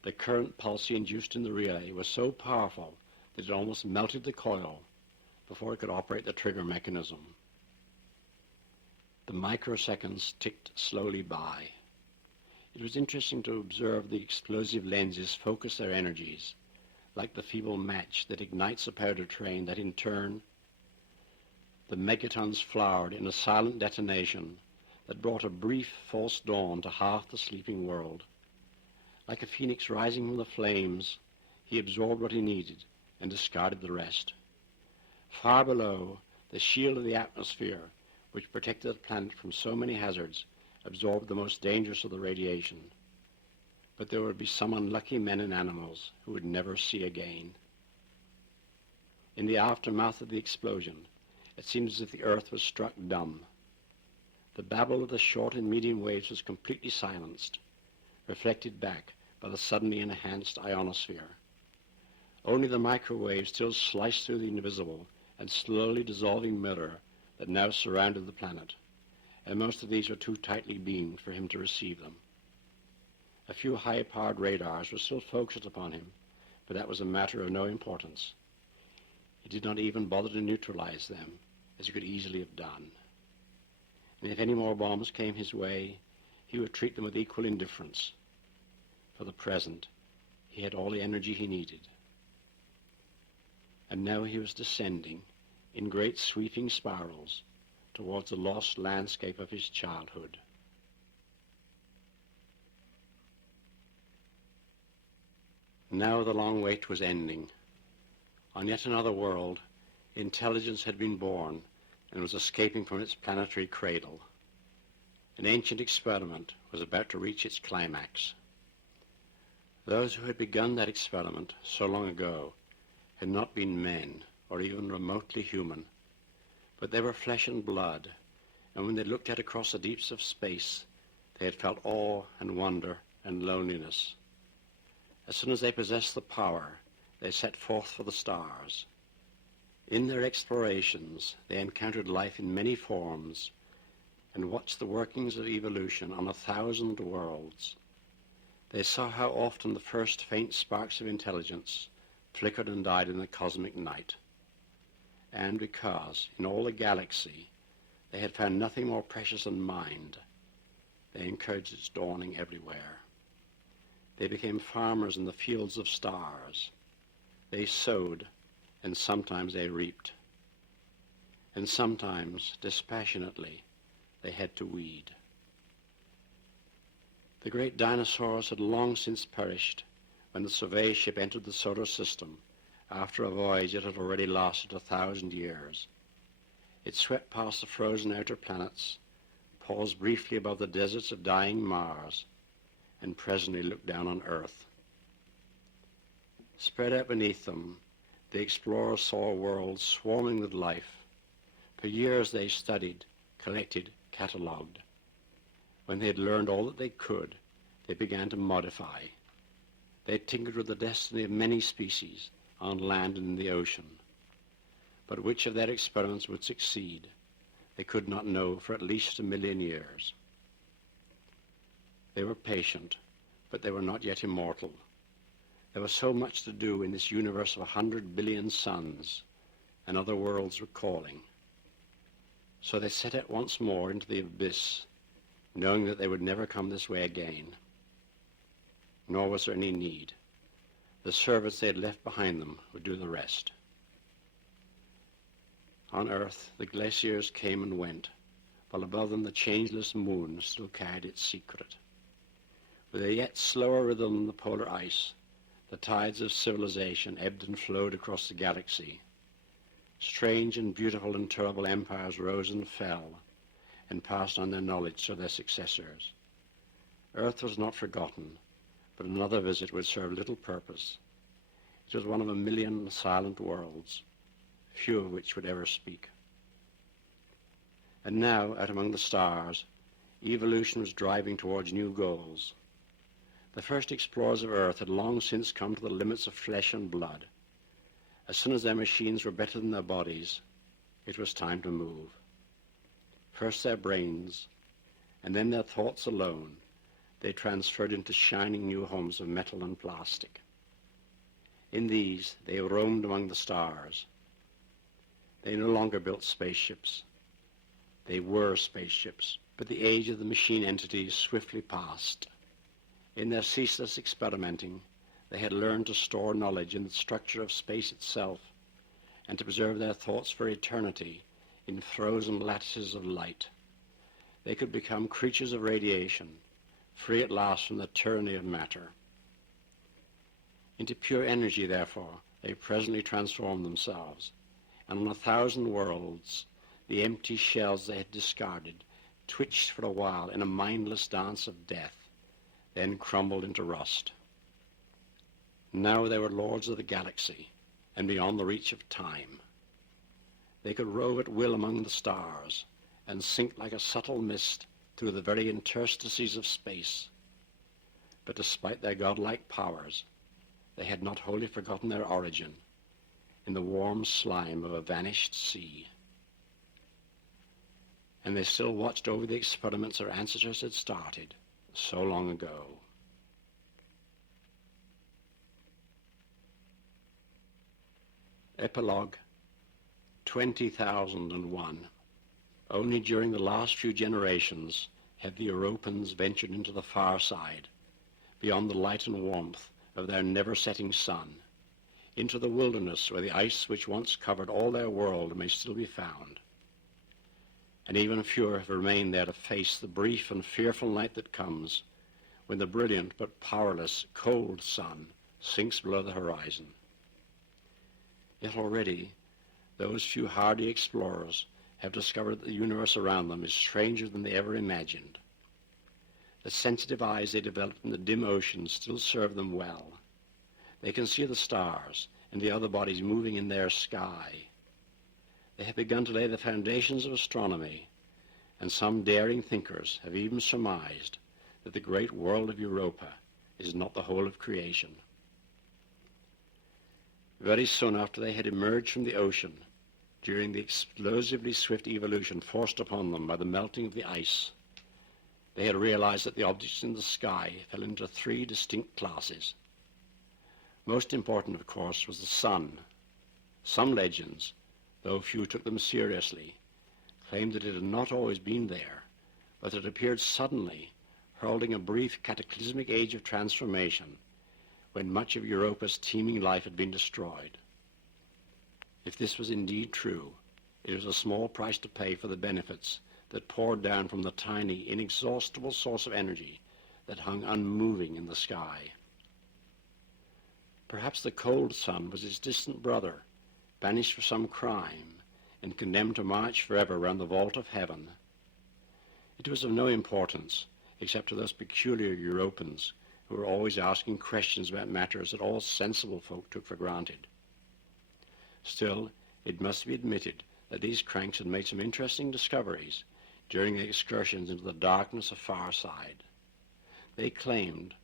The current pulse induced in the relay was so powerful that it almost melted the coil before it could operate the trigger mechanism. The microseconds ticked slowly by. It was interesting to observe the explosive lenses focus their energies, like the feeble match that ignites a powder train that in turn the megatons flowered in a silent detonation that brought a brief false dawn to half the sleeping world. Like a phoenix rising from the flames, he absorbed what he needed and discarded the rest. Far below, the shield of the atmosphere, which protected the planet from so many hazards, absorbed the most dangerous of the radiation. But there would be some unlucky men and animals who would never see again. In the aftermath of the explosion, it seemed as if the earth was struck dumb. The babble of the short and medium waves was completely silenced, reflected back by the suddenly enhanced ionosphere. Only the microwaves still sliced through the invisible and slowly dissolving mirror that now surrounded the planet, and most of these were too tightly beamed for him to receive them. A few high-powered radars were still focused upon him, but that was a matter of no importance. He did not even bother to neutralize them, as he could easily have done. And if any more bombs came his way, he would treat them with equal indifference. For the present, he had all the energy he needed. And now he was descending in great sweeping spirals towards the lost landscape of his childhood. Now the long wait was ending. On yet another world, intelligence had been born and was escaping from its planetary cradle. An ancient experiment was about to reach its climax. Those who had begun that experiment so long ago had not been men or even remotely human, but they were flesh and blood, and when they looked out across the deeps of space, they had felt awe and wonder and loneliness. As soon as they possessed the power, they set forth for the stars. In their explorations, they encountered life in many forms and watched the workings of evolution on 1,000 worlds. They saw how often the first faint sparks of intelligence flickered and died in the cosmic night. And because, in all the galaxy, they had found nothing more precious than mind, they encouraged its dawning everywhere. They became farmers in the fields of stars. They sowed, and sometimes they reaped. And sometimes, dispassionately, they had to weed. The great dinosaurs had long since perished when the survey ship entered the solar system after a voyage that had already lasted 1,000 years. It swept past the frozen outer planets, paused briefly above the deserts of dying Mars, and presently looked down on Earth. Spread out beneath them, the explorers saw a world swarming with life. For years they studied, collected, catalogued. When they had learned all that they could, they began to modify. They tinkered with the destiny of many species on land and in the ocean. But which of their experiments would succeed, they could not know for at least 1,000,000 years. They were patient, but they were not yet immortal. There was so much to do in this universe of 100 billion suns, and other worlds were calling. So they set out once more into the abyss, knowing that they would never come this way again. Nor was there any need. The servants they had left behind them would do the rest. On Earth, the glaciers came and went, while above them the changeless moon still carried its secret. With a yet slower rhythm than the polar ice, the tides of civilization ebbed and flowed across the galaxy. Strange and beautiful and terrible empires rose and fell, and passed on their knowledge to their successors. Earth was not forgotten, but another visit would serve little purpose. It was one of 1,000,000 silent worlds, few of which would ever speak. And now, out among the stars, evolution was driving towards new goals. The first explorers of Earth had long since come to the limits of flesh and blood. As soon as their machines were better than their bodies, it was time to move. First their brains, and then their thoughts alone, they transferred into shining new homes of metal and plastic. In these, they roamed among the stars. They no longer built spaceships. They were spaceships, but the age of the machine entities swiftly passed. In their ceaseless experimenting, they had learned to store knowledge in the structure of space itself and to preserve their thoughts for eternity in frozen lattices of light. They could become creatures of radiation, free at last from the tyranny of matter. Into pure energy, therefore, they presently transformed themselves, and on 1,000 worlds, the empty shells they had discarded twitched for a while in a mindless dance of death, then crumbled into rust. Now they were lords of the galaxy, and beyond the reach of time. They could rove at will among the stars, and sink like a subtle mist through the very interstices of space. But despite their godlike powers, they had not wholly forgotten their origin in the warm slime of a vanished sea. And they still watched over the experiments their ancestors had started so long ago. Epilogue 20,001. Only during the last few generations had the Europans ventured into the far side, beyond the light and warmth of their never-setting sun, into the wilderness where the ice which once covered all their world may still be found. And even fewer have remained there to face the brief and fearful night that comes, when the brilliant but powerless, cold sun sinks below the horizon. Yet already, those few hardy explorers have discovered that the universe around them is stranger than they ever imagined. The sensitive eyes they developed in the dim oceans still serve them well. They can see the stars and the other bodies moving in their sky. They have begun to lay the foundations of astronomy, and some daring thinkers have even surmised that the great world of Europa is not the whole of creation. Very soon after they had emerged from the ocean, during the explosively swift evolution forced upon them by the melting of the ice, they had realized that the objects in the sky fell into 3 distinct classes. Most important, of course, was the sun. Some legends, though few took them seriously, claimed that it had not always been there, but that it appeared suddenly, heralding a brief cataclysmic age of transformation when much of Europa's teeming life had been destroyed. If this was indeed true, it was a small price to pay for the benefits that poured down from the tiny, inexhaustible source of energy that hung unmoving in the sky. Perhaps the cold sun was his distant brother, banished for some crime and condemned to march forever round the vault of heaven. It was of no importance, except to those peculiar Europans who were always asking questions about matters that all sensible folk took for granted. Still, it must be admitted that these cranks had made some interesting discoveries during the excursions into the darkness of Far Side. They claimed,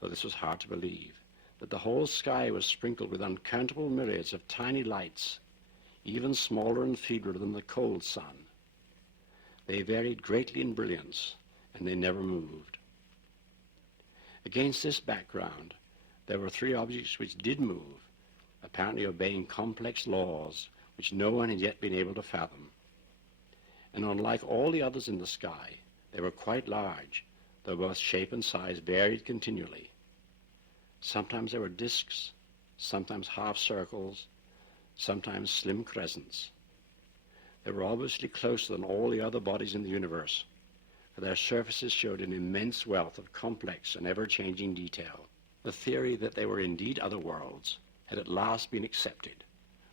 though this was hard to believe, that the whole sky was sprinkled with uncountable myriads of tiny lights, even smaller and feebler than the cold sun. They varied greatly in brilliance, and they never moved. Against this background, there were 3 objects which did move, apparently obeying complex laws which no one had yet been able to fathom. And unlike all the others in the sky, they were quite large, though both shape and size varied continually. Sometimes they were disks, sometimes half circles, sometimes slim crescents. They were obviously closer than all the other bodies in the universe, for their surfaces showed an immense wealth of complex and ever-changing detail. The theory that they were indeed other worlds had at last been accepted,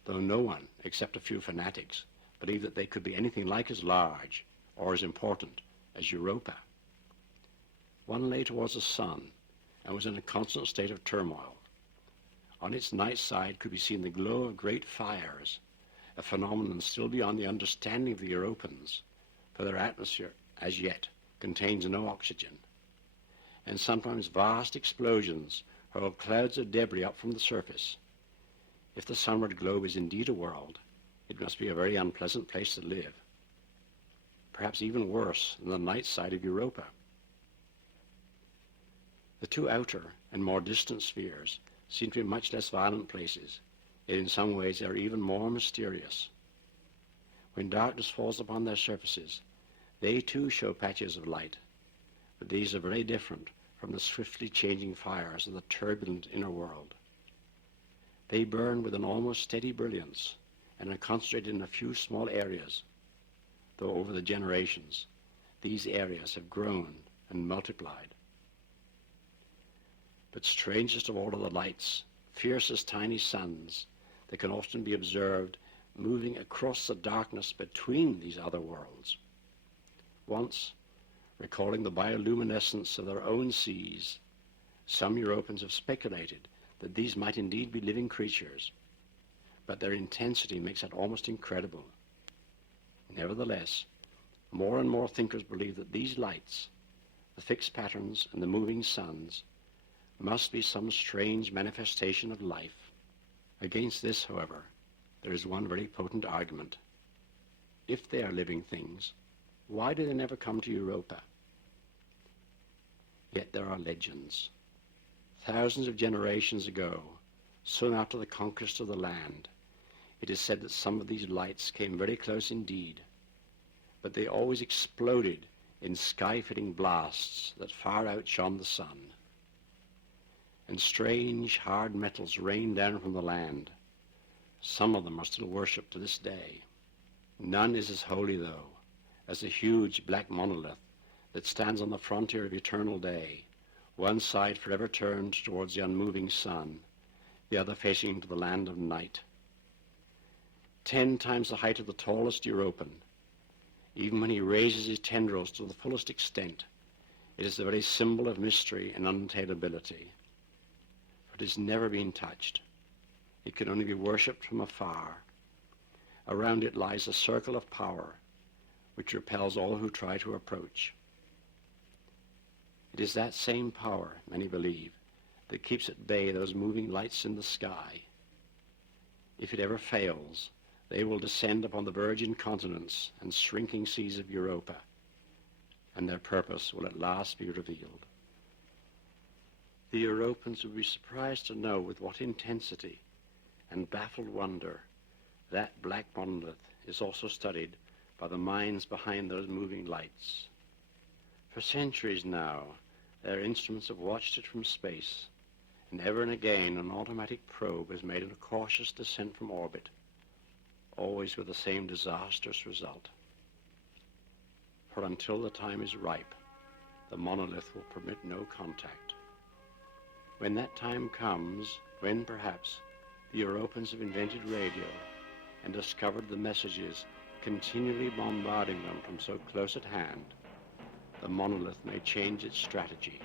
though no one, except a few fanatics, believed that they could be anything like as large or as important as Europa. One lay towards the sun and was in a constant state of turmoil. On its night side could be seen the glow of great fires, a phenomenon still beyond the understanding of the Europans, for their atmosphere, as yet, contains no oxygen. And sometimes vast explosions hurled clouds of debris up from the surface. If the sunward globe is indeed a world, it must be a very unpleasant place to live. Perhaps even worse than the night side of Europa. The two outer and more distant spheres seem to be much less violent places, yet in some ways they are even more mysterious. When darkness falls upon their surfaces, they too show patches of light, but these are very different from the swiftly changing fires of the turbulent inner world. They burn with an almost steady brilliance and are concentrated in a few small areas, though over the generations, these areas have grown and multiplied. But strangest of all are the lights, fierce as tiny suns, that can often be observed moving across the darkness between these other worlds. Once, recalling the bioluminescence of their own seas, some Europeans have speculated that these might indeed be living creatures, but their intensity makes it almost incredible. Nevertheless, more and more thinkers believe that these lights, the fixed patterns and the moving suns, must be some strange manifestation of life. Against this, however, there is one very potent argument. If they are living things, why do they never come to Europa? Yet there are legends. Thousands of generations ago, soon after the conquest of the land, it is said that some of these lights came very close indeed, but they always exploded in sky-filling blasts that far outshone the sun. And strange, hard metals rained down from the land. Some of them are still worshipped to this day. None is as holy, though, as the huge black monolith that stands on the frontier of eternal day, one side forever turned towards the unmoving sun, the other facing to the land of night. 10 times the height of the tallest European, even when he raises his tendrils to the fullest extent, it is the very symbol of mystery and unattainability. For it has never been touched. It can only be worshipped from afar. Around it lies a circle of power which repels all who try to approach. It is that same power, many believe, that keeps at bay those moving lights in the sky. If it ever fails, they will descend upon the virgin continents and shrinking seas of Europa, and their purpose will at last be revealed. The Europeans would be surprised to know with what intensity and baffled wonder that black monolith is also studied by the minds behind those moving lights. For centuries now, their instruments have watched it from space, and ever and again an automatic probe has made a cautious descent from orbit, always with the same disastrous result. For until the time is ripe, the monolith will permit no contact. When that time comes, when perhaps the Europeans have invented radio and discovered the messages continually bombarding them from so close at hand, the monolith may change its strategy.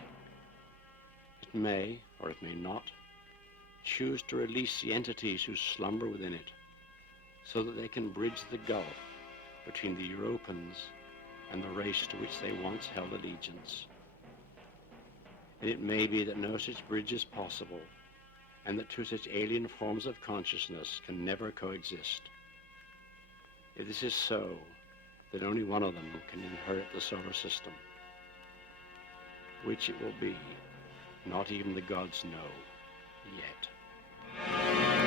It may, or it may not, choose to release the entities who slumber within it, so that they can bridge the gulf between the Europeans and the race to which they once held allegiance. And it may be that no such bridge is possible, and that two such alien forms of consciousness can never coexist. If this is so, then only one of them can inherit the solar system. Which it will be, not even the gods know yet.